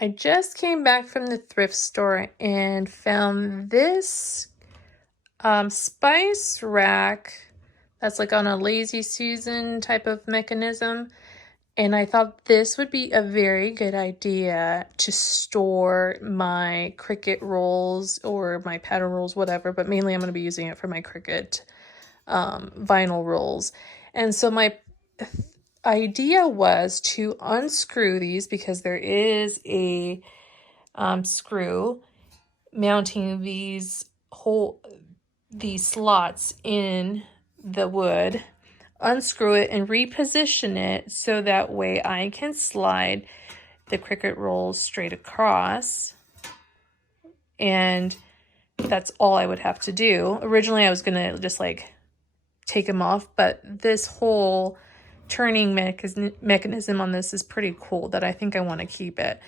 I just came back from the thrift store and found this spice rack that's like on a lazy Susan type of mechanism. And I thought this would be a very good idea to store my Cricut rolls or my pattern rolls, whatever, but mainly I'm going to be using it for my Cricut vinyl rolls. And so my idea was to unscrew these because there is a screw mounting these slots in the wood, unscrew it and reposition it so that way I can slide the Cricut rolls straight across, and that's all I would have to do. Originally I was gonna just like take them off, but this whole turning mechanism on this is pretty cool that I think I want to keep it.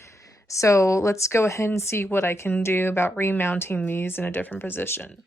So let's go ahead and see what I can do about remounting these in a different position.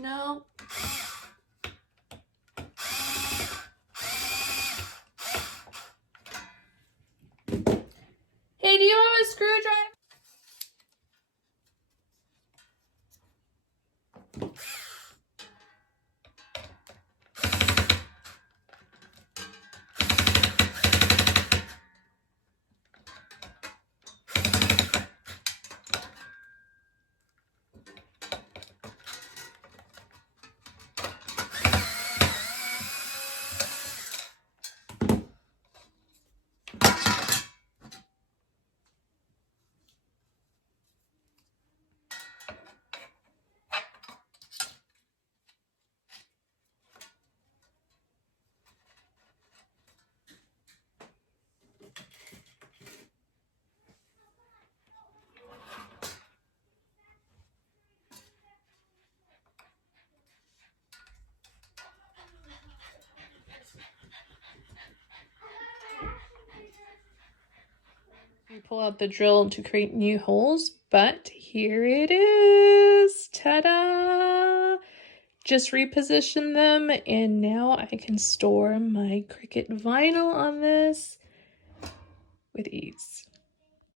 No. Hey, do you have a screwdriver? You pull out the drill to create new holes, but here it is. Ta-da! Just reposition them, and now I can store my Cricut vinyl on this with ease.